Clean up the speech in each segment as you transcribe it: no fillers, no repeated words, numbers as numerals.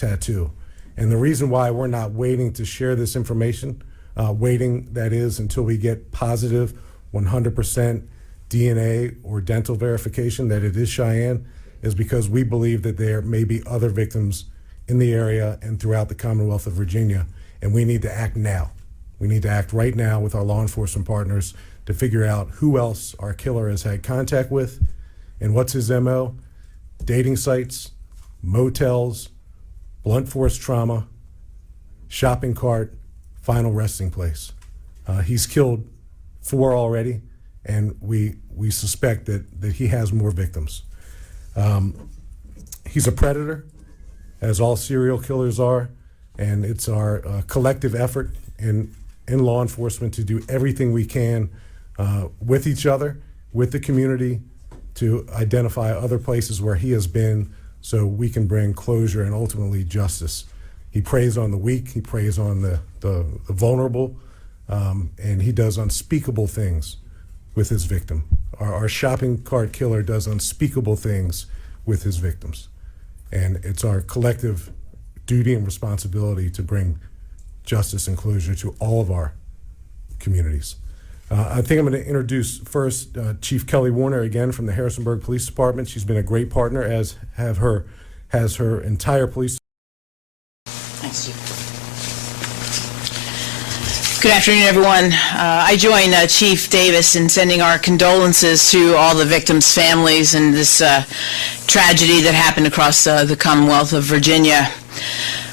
tattoo. And the reason why we're not waiting to share this information, that is, until we get positive 100% DNA or dental verification that it is Cheyenne, is because we believe that there may be other victims in the area and throughout the Commonwealth of Virginia, and we need to act now. We need to act right now with our law enforcement partners to figure out who else our killer has had contact with and what's his MO. Dating sites, motels, blunt force trauma, shopping cart, final resting place. He's killed 4 already, and we suspect that he has more victims. He's a predator, as all serial killers are, and it's our collective effort in law enforcement to do everything we can with each other, with the community, to identify other places where he has been so we can bring closure and ultimately justice. He preys on the weak, he preys on the vulnerable, and he does unspeakable things with his victim. Our shopping cart killer does unspeakable things with his victims. And it's our collective duty and responsibility to bring justice and closure to all of our communities. I think I'm going to introduce first Chief Kelly Warner, again from the Harrisonburg Police Department. She's been a great partner, as has her entire police. Thanks, Chief. Good afternoon, everyone. I join Chief Davis in sending our condolences to all the victims' families in this tragedy that happened across the Commonwealth of Virginia.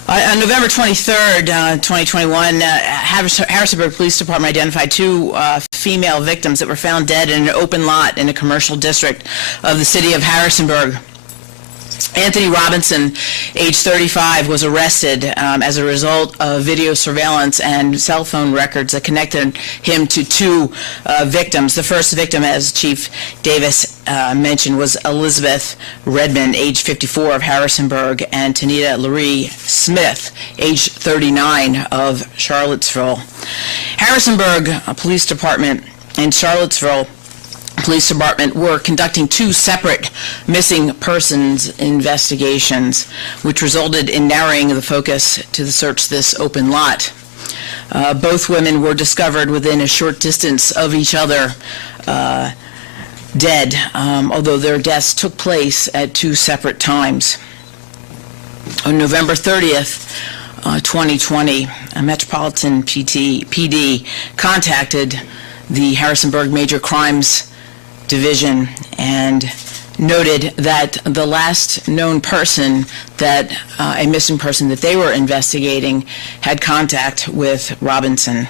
On November 23rd, 2021, Harrisonburg Police Department identified 2 female victims that were found dead in an open lot in a commercial district of the city of Harrisonburg. Anthony Robinson, age 35, was arrested as a result of video surveillance and cell phone records that connected him to 2 victims. The first victim, as Chief Davis mentioned, was Elizabeth Redmond, age 54, of Harrisonburg, and Tanita Laree Smith, age 39, of Charlottesville. Harrisonburg Police Department and Charlottesville Police Department were conducting 2 separate missing persons investigations, which resulted in narrowing the focus to search this open lot. Both women were discovered within a short distance of each other, dead, although their deaths took place at 2 separate times. On November 30th, 2020, a Metropolitan PD contacted the Harrisonburg Major Crimes Division and noted that the last known person that a missing person that they were investigating had contact with Robinson.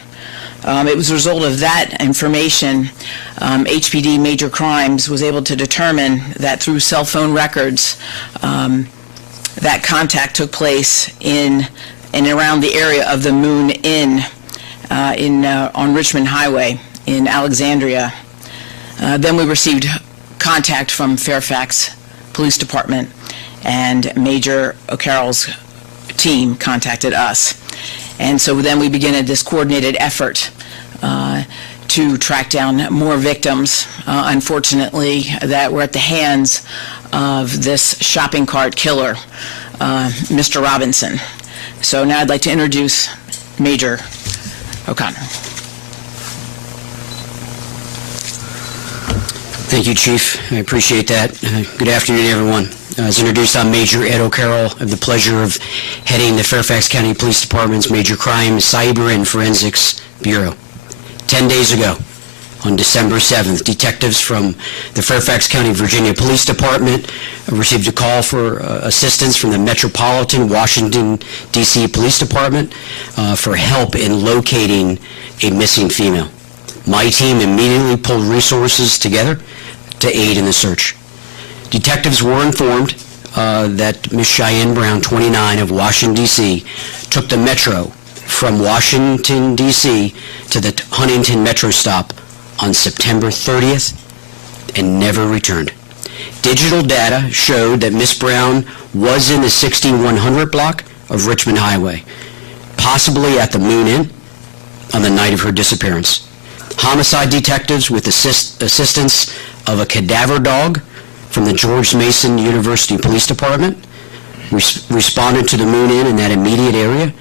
It was a result of that information, HPD Major Crimes was able to determine that through cell phone records that contact took place in and around the area of the Moon Inn on Richmond Highway in Alexandria. Then we received contact from Fairfax Police Department, and Major O'Carroll's team contacted us. And so then we began this coordinated effort to track down more victims, unfortunately, that were at the hands of this shopping cart killer, Mr. Robinson. So now I'd like to introduce Major O'Connor. Thank you, Chief. I appreciate that. Good afternoon, everyone. As introduced, I'm Major Ed O'Carroll. I have the pleasure of heading the Fairfax County Police Department's Major Crime, Cyber, and Forensics Bureau. 10 days ago, on December 7th, detectives from the Fairfax County, Virginia Police Department received a call for assistance from the Metropolitan Washington, D.C. Police Department for help in locating a missing female. My team immediately pulled resources together to aid in the search. Detectives were informed that Ms. Cheyenne Brown, 29, of Washington, D.C., took the Metro from Washington, D.C. to the Huntington Metro stop on September 30th and never returned. Digital data showed that Ms. Brown was in the 16100 block of Richmond Highway, possibly at the Moon Inn on the night of her disappearance. Homicide detectives, with assistance of a cadaver dog from the George Mason University Police Department, responded to the Moon Inn in that immediate area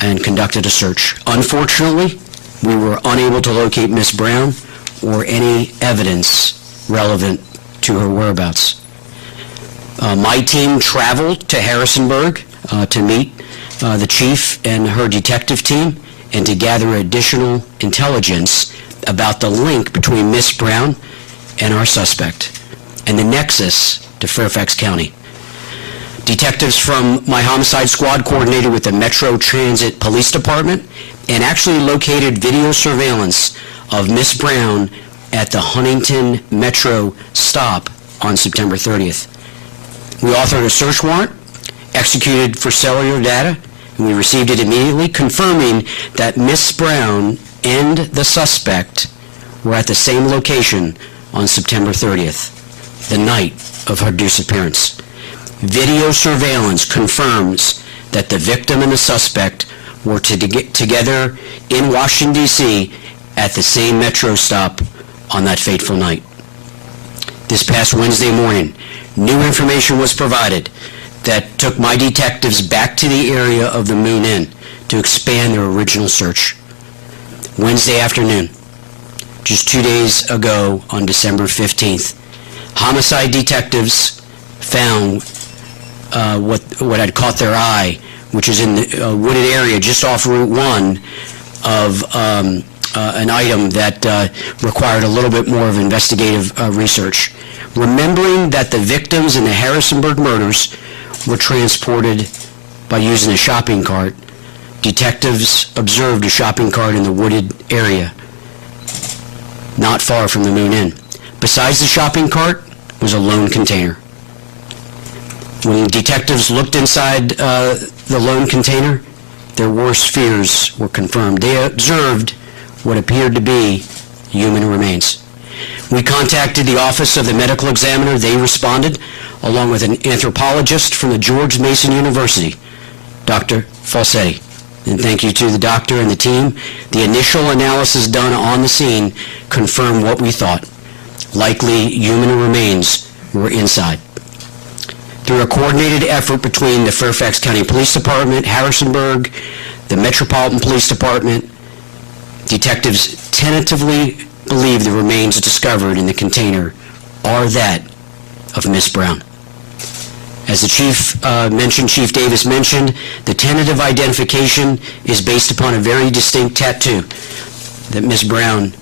and conducted a search. Unfortunately, we were unable to locate Miss Brown or any evidence relevant to her whereabouts. My team traveled to Harrisonburg to meet the chief and her detective team and to gather additional intelligence about the link between Miss Brown and our suspect and the nexus to Fairfax County. Detectives from my homicide squad coordinated with the Metro Transit Police Department and actually located video surveillance of Miss Brown at the Huntington Metro stop on September 30th. We authored a search warrant, executed for cellular data, and we received it immediately, confirming that Miss Brown and the suspect were at the same location on September 30th, the night of her disappearance. Video surveillance confirms that the victim and the suspect were together in Washington, D.C. at the same metro stop on that fateful night. This past Wednesday morning, new information was provided that took my detectives back to the area of the Moon Inn to expand their original search. Wednesday afternoon, just 2 days ago on December 15th, homicide detectives found what had caught their eye, which is in the wooded area just off Route 1 of an item that required a little bit more of investigative research. Remembering that the victims in the Harrisonburg murders were transported by using a shopping cart, detectives observed a shopping cart in the wooded area not far from the Moon Inn. Besides the shopping cart was a loan container. When detectives looked inside the loan container, their worst fears were confirmed. They observed what appeared to be human remains. We contacted the Office of the Medical Examiner. They responded, along with an anthropologist from the George Mason University, Dr. Falsetti. And thank you to the doctor and the team. The initial analysis done on the scene confirmed what we thought. Likely human remains were inside. Through a coordinated effort between the Fairfax County Police Department, Harrisonburg, the Metropolitan Police Department, detectives tentatively believe the remains discovered in the container are that of Miss Brown. As the Chief Davis mentioned, the tentative identification is based upon a very distinct tattoo that Miss Brown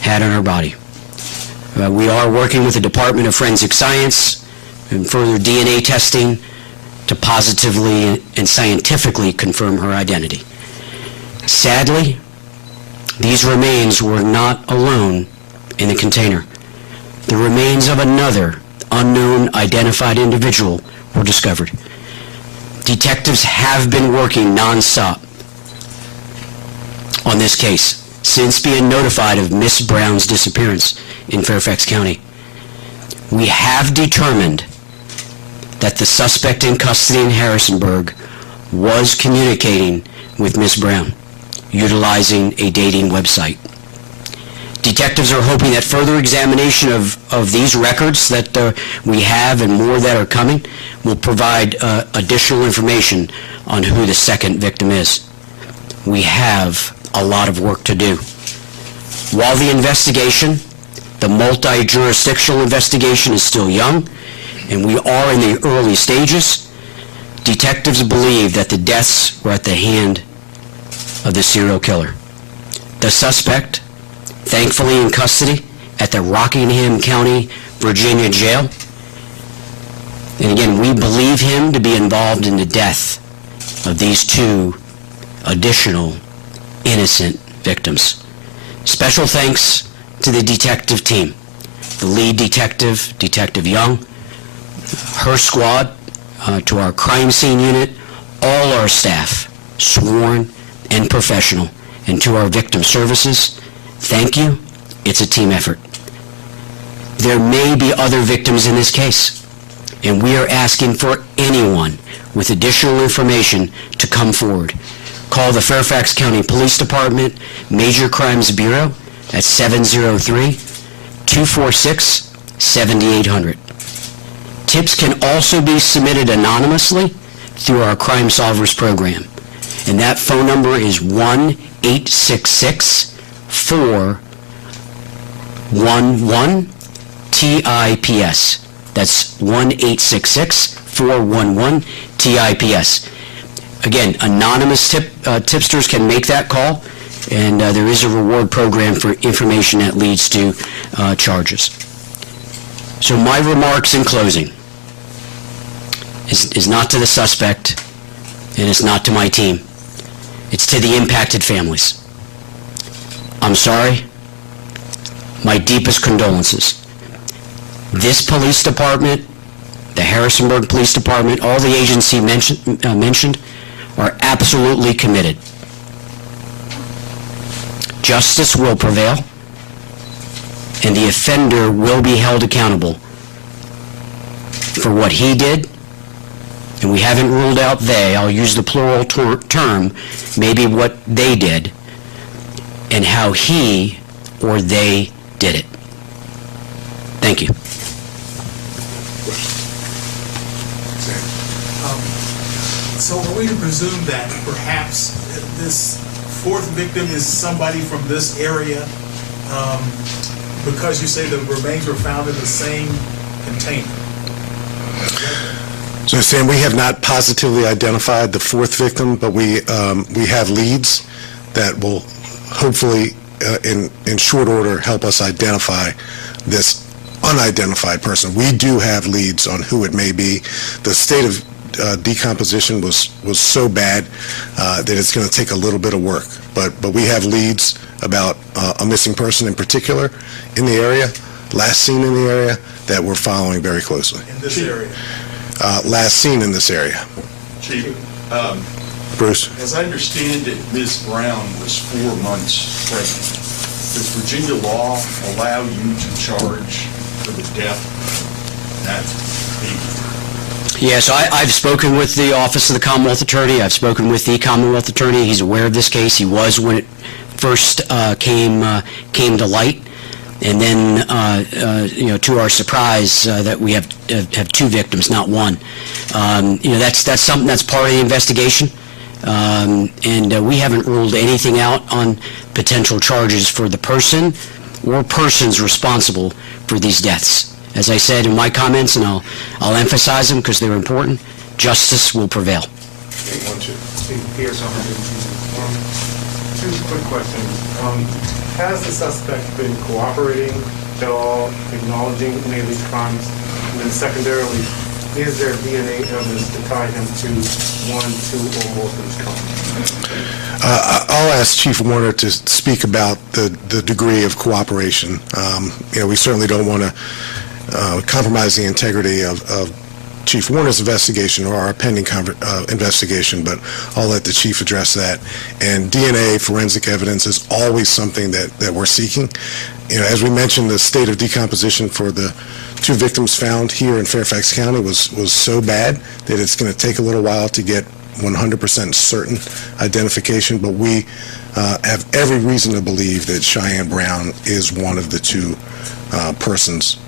had on her body. We are working with the Department of Forensic Science and further DNA testing to positively and scientifically confirm her identity. Sadly, these remains were not alone in the container. The remains of another unknown identified individual were discovered. Detectives have been working nonstop on this case since being notified of Miss Brown's disappearance in Fairfax County. We have determined that the suspect in custody in Harrisonburg was communicating with Miss Brown, utilizing a dating website. Detectives are hoping that further examination of these records that we have and more that are coming will provide additional information on who the second victim is. We have a lot of work to do. While the investigation, the multi-jurisdictional investigation, is still young, and we are in the early stages, detectives believe that the deaths were at the hand of the serial killer. The suspect, thankfully in custody at the Rockingham County, Virginia jail. And again, we believe him to be involved in the death of these two additional innocent victims. Special thanks to the detective team, the lead detective, Detective Young, her squad, to our crime scene unit, all our staff, sworn and professional, and to our victim services. Thank you. It's a team effort. There may be other victims in this case, and we are asking for anyone with additional information to come forward. Call the Fairfax County Police Department Major Crimes Bureau at 703-246-7800. Tips can also be submitted anonymously through our Crime Solvers program. And that phone number is 1-866-411-TIPS. That's 1-866-411-TIPS. Again, anonymous tipsters can make that call, and there is a reward program for information that leads to charges. So my remarks in closing is not to the suspect, and it's not to my team. It's to the impacted families. I'm sorry. My deepest condolences. This police department, the Harrisonburg Police Department, all the agencies mentioned are absolutely committed. Justice will prevail, and the offender will be held accountable for what he did, and we haven't ruled out they, I'll use the plural term, maybe what they did, and how he or they did it. Thank you. So are we to presume that perhaps this fourth victim is somebody from this area, because you say the remains were found in the same container? So Sam, we have not positively identified the fourth victim, but we have leads that will hopefully in short order help us identify this unidentified person. We do have leads on who it may be. The state of decomposition was so bad that it's going to take a little bit of work, but we have leads about a missing person in particular in the area, last seen in the area, that we're following very closely. In this area? Last seen in this area. Chief, Bruce? as I understand it, Ms. Brown was 4 months pregnant. Does Virginia law allow you to charge for the death of that baby? Yeah, so I've spoken with the Office of the Commonwealth Attorney. I've spoken with the Commonwealth Attorney. He's aware of this case. He was when it first came to light. And then, to our surprise, that we have two victims, not one. That's something that's part of the investigation. And we haven't ruled anything out on potential charges for the person or persons responsible for these deaths. As I said in my comments, and I'll emphasize them because they're important, justice will prevail. Two quick questions. Has the suspect been cooperating at all, acknowledging any of these crimes? And then secondarily, is there DNA evidence to tie him to one, two, or more of these crimes? I'll ask Chief Warner to speak about the degree of cooperation. We certainly don't want to compromise the integrity of Chief Warner's investigation or our pending investigation, but I'll let the Chief address that. And DNA forensic evidence is always something that we're seeking. As we mentioned, the state of decomposition for the two victims found here in Fairfax County was so bad that it's going to take a little while to get 100% certain identification, but we have every reason to believe that Cheyenne Brown is one of the two persons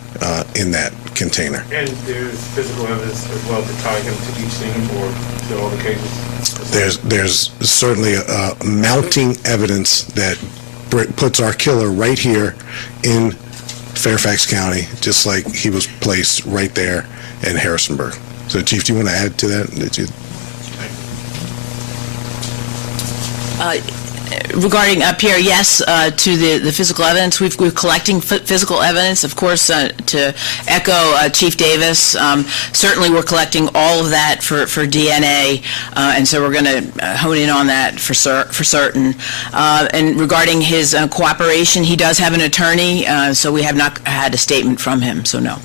in that container. And there's physical evidence as well to tie him to each scene or to all the cases? There's certainly mounting evidence that puts our killer right here in Fairfax County, just like he was placed right there in Harrisonburg. So, Chief, do you want to add to that? Regarding Pierre, yes, to the physical evidence, we're collecting physical evidence, of course, to echo Chief Davis. Certainly we're collecting all of that for DNA, and so we're going to hone in on that for certain. And regarding his cooperation, he does have an attorney, so we have not had a statement from him, so no.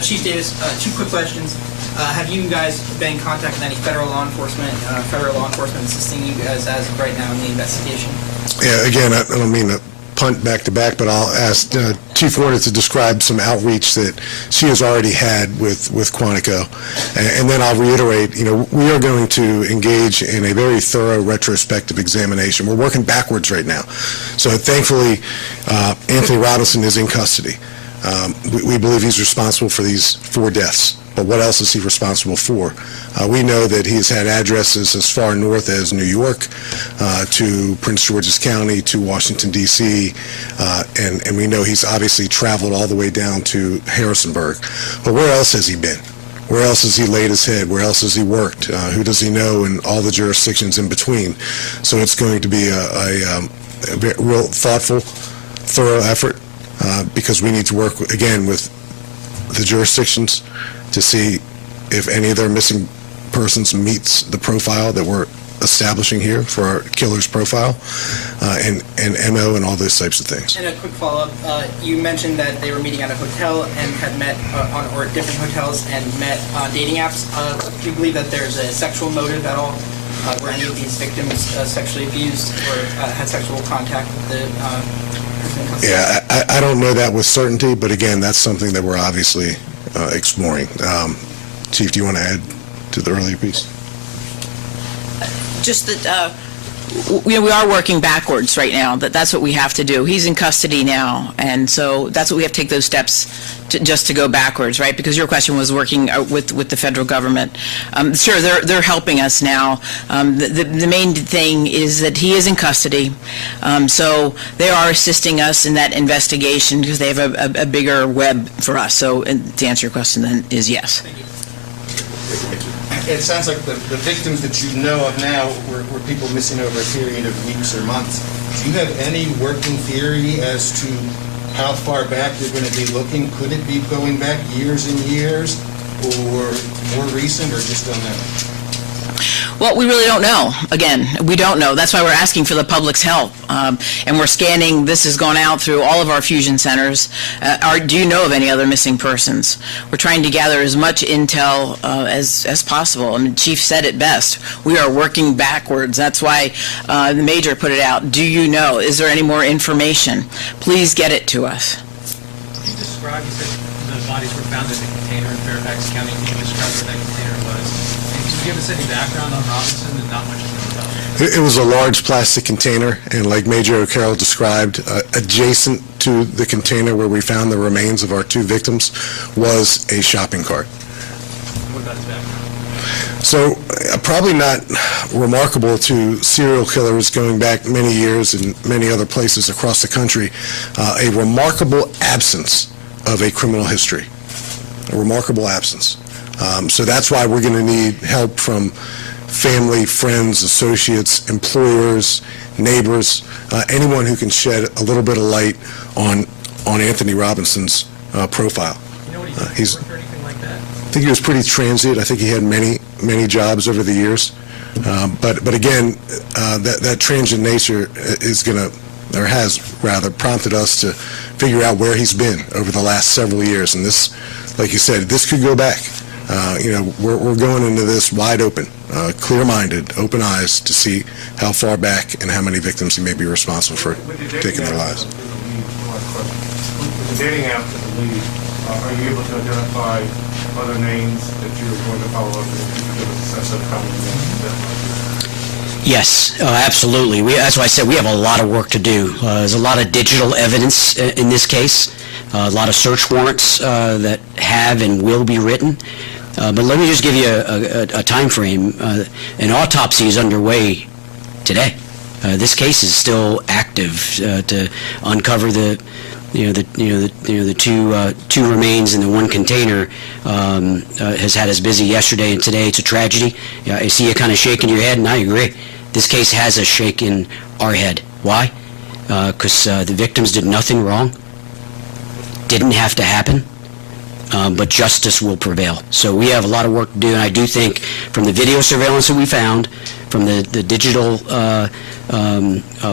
Chief Davis, two quick questions. Have you guys been in contact with any federal law enforcement assisting you guys as of right now in the investigation? Yeah, again, I don't mean to punt back to back, but I'll ask Chief Warner to describe some outreach that she has already had with Quantico. And then I'll reiterate, we are going to engage in a very thorough retrospective examination. We're working backwards right now. So thankfully, Anthony Robinson is in custody. We believe he's responsible for these 4 deaths. But what else is he responsible for? We know that he has had addresses as far north as New York, to Prince George's County, to Washington, D.C., and we know he's obviously traveled all the way down to Harrisonburg. But where else has he been? Where else has he laid his head? Where else has he worked? Who does he know in all the jurisdictions in between? So it's going to be a real thoughtful, thorough effort, because we need to work, again, with the jurisdictions to see if any of their missing persons meets the profile that we're establishing here for our killer's profile, and MO and all those types of things. And a quick follow-up, you mentioned that they were meeting at a hotel and had met or different hotels and met on dating apps. Do you believe that there's a sexual motive at all? Were any of these victims sexually abused or had sexual contact with the person in custody? Yeah, I don't know that with certainty, but again, that's something that we're obviously exploring. Chief, do you want to add to the earlier piece? Just that, we are working backwards right now. That's what we have to do. He's in custody now, and so that's what we have to take those steps just to go backwards, right? Because your question was working with the federal government. Sure, they're helping us now. The main thing is that he is in custody, so they are assisting us in that investigation because they have a bigger web for us. So, to answer your question, then is yes. It sounds like the victims that you know of now were people missing over a period of weeks or months. Do you have any working theory as to how far back you're going to be looking? Could it be going back years and years, or more recent, or just don't know? Well, we really don't know. Again, we don't know. That's why we're asking for the public's help. And we're scanning. This has gone out through all of our fusion centers. Do you know of any other missing persons? We're trying to gather as much intel as possible. I mean, Chief said it best. We are working backwards. That's why the Major put it out. Do you know? Is there any more information? Please get it to us. You described, you said the bodies were found in a container in Fairfax County. Can you describe what that container was? Can you give us any background on Robinson and not much has been about? It was a large plastic container, and like Major O'Carroll described, adjacent to the container where we found the remains of our 2 victims was a shopping cart. What about his background? So probably not remarkable to serial killers going back many years in many other places across the country, a remarkable absence of a criminal history, a remarkable absence. So that's why we're going to need help from family, friends, associates, employers, neighbors, anyone who can shed a little bit of light on Anthony Robinson's profile. You know what he did for anything like that? I think he was pretty transient. I think he had many jobs over the years. But again, that transient nature is going to, or has rather, prompted us to figure out where he's been over the last several years. And this, like you said, this could go back. We're going into this wide open, clear-minded, open eyes to see how far back and how many victims he may be responsible for taking their lives. With the dating app to the lead, are you able to identify other names that you're going to follow up with? If you could give us a sense of how many names? Yes, absolutely. That's why I said we have a lot of work to do. There's a lot of digital evidence in this case, a lot of search warrants that have and will be written. But let me just give you a time frame. An autopsy is underway today. This case is still active to uncover the two remains in the one container. Has had us busy yesterday and today. It's a tragedy. I see you kind of shaking your head, and I agree. This case has us shaking our head. Why? Because the victims did nothing wrong. Didn't have to happen. But justice will prevail. So we have a lot of work to do, and I do think from the video surveillance that we found, from the digital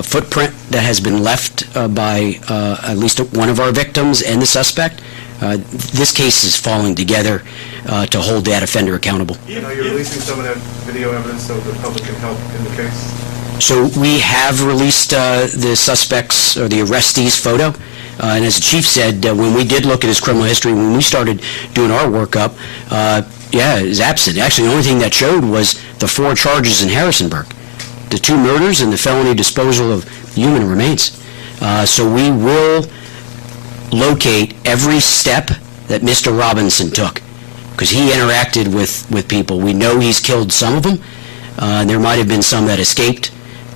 footprint that has been left by at least one of our victims and the suspect, this case is falling together to hold that offender accountable. Are you releasing some of that video evidence so the public can help in the case? So we have released the suspect's or the arrestee's photo. And as the chief said, when we did look at his criminal history, when we started doing our workup, it was absent. Actually, the only thing that showed was the 4 charges in Harrisonburg, the 2 murders and the felony disposal of human remains. So we will locate every step that Mr. Robinson took, because he interacted with people. We know he's killed some of them. There might have been some that escaped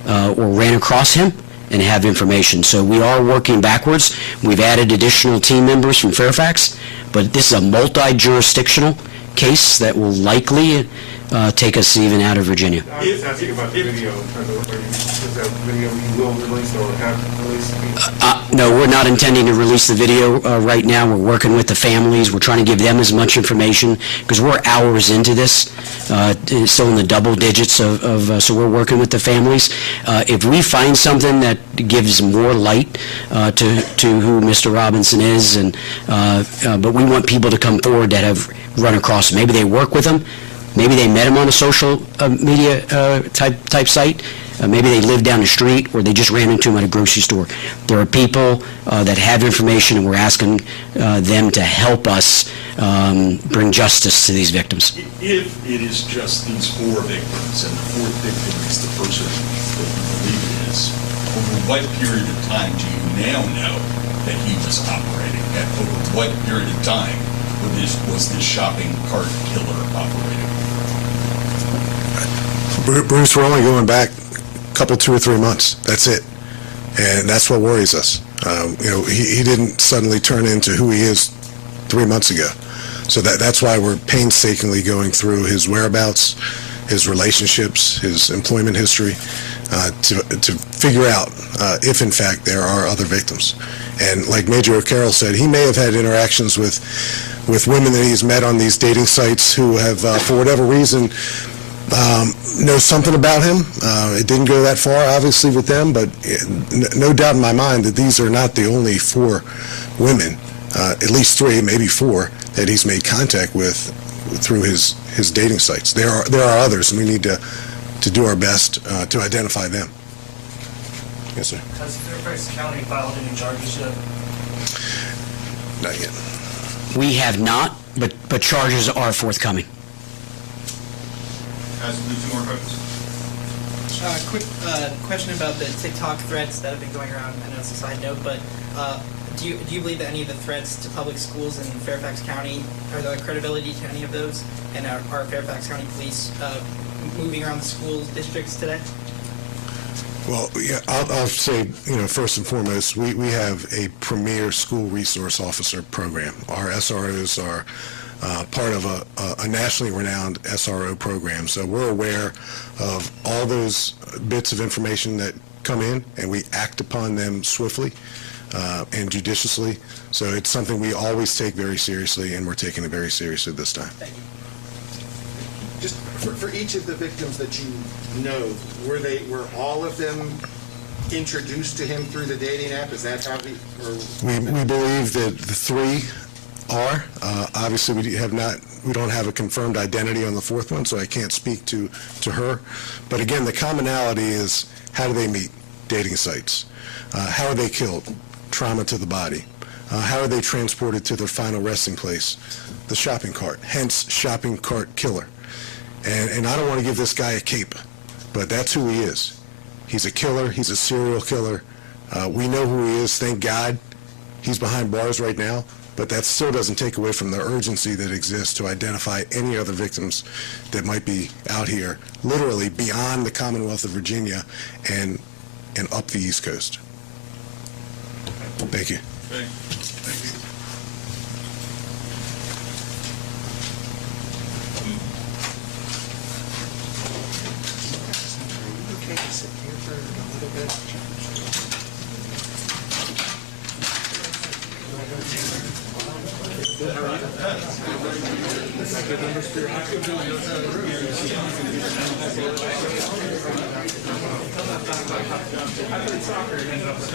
or ran across him and have information. So we are working backwards. We've added additional team members from Fairfax, but this is a multi-jurisdictional case that will likely take us even out of Virginia. I'm just asking about the video. Is that video you will release or have released? No, we're not intending to release the video right now. We're working with the families. We're trying to give them as much information because we're hours into this, still in the double digits so we're working with the families. If we find something that gives more light to who Mr. Robinson is, but we want people to come forward that have run across him. Maybe they work with him. Maybe they met him on a social media type site. Maybe they live down the street, or they just ran into him at a grocery store. There are people that have information, and we're asking them to help us bring justice to these victims. If it is just these 4 victims, and the 4th victim is the person that you believe it is, over what period of time do you now know that he was operating? And over what period of time was this shopping cart killer operating? Bruce, we're only going back a couple, 2 or 3 months. That's it. And that's what worries us. He didn't suddenly turn into who he is 3 months ago. So that's why we're painstakingly going through his whereabouts, his relationships, his employment history, to figure out if, in fact, there are other victims. And like Major O'Carroll said, he may have had interactions with women that he's met on these dating sites who have, for whatever reason, know something about him. It didn't go that far, obviously, with them, but no doubt in my mind that these are not the only 4 women, at least 3, maybe 4, that he's made contact with through his dating sites. There are others, and we need to do our best to identify them. Yes, sir. Has Fairfax County filed any charges yet? Not yet. We have not, but charges are forthcoming. Two more questions. Quick question about the TikTok threats that have been going around. I know it's a side note, but do you believe that any of the threats to public schools in Fairfax County, are there credibility to any of those? And are Fairfax County police moving around the school districts today? Well, yeah, I'll say, first and foremost, we have a premier school resource officer program. Our SROs are part of a nationally renowned SRO program. So we're aware of all those bits of information that come in, and we act upon them swiftly and judiciously. So it's something we always take very seriously, and we're taking it very seriously this time. Thank you. Just for each of the victims that you know, were all of them introduced to him through the dating app? Is that how We believe that the 3 are. Obviously, we don't have a confirmed identity on the 4th one, so I can't speak to her. But again, the commonality is, how do they meet? Dating sites. How are they killed? Trauma to the body. How are they transported to their final resting place? The shopping cart, hence shopping cart killer. And I don't want to give this guy a cape, but that's who he is. He's a killer. He's a serial killer. We know who he is. Thank God he's behind bars right now, but that still doesn't take away from the urgency that exists to identify any other victims that might be out here, literally beyond the Commonwealth of Virginia and up the East Coast. Thank you. Thank you. okay to sit here for a little bit? I played soccer and ended up with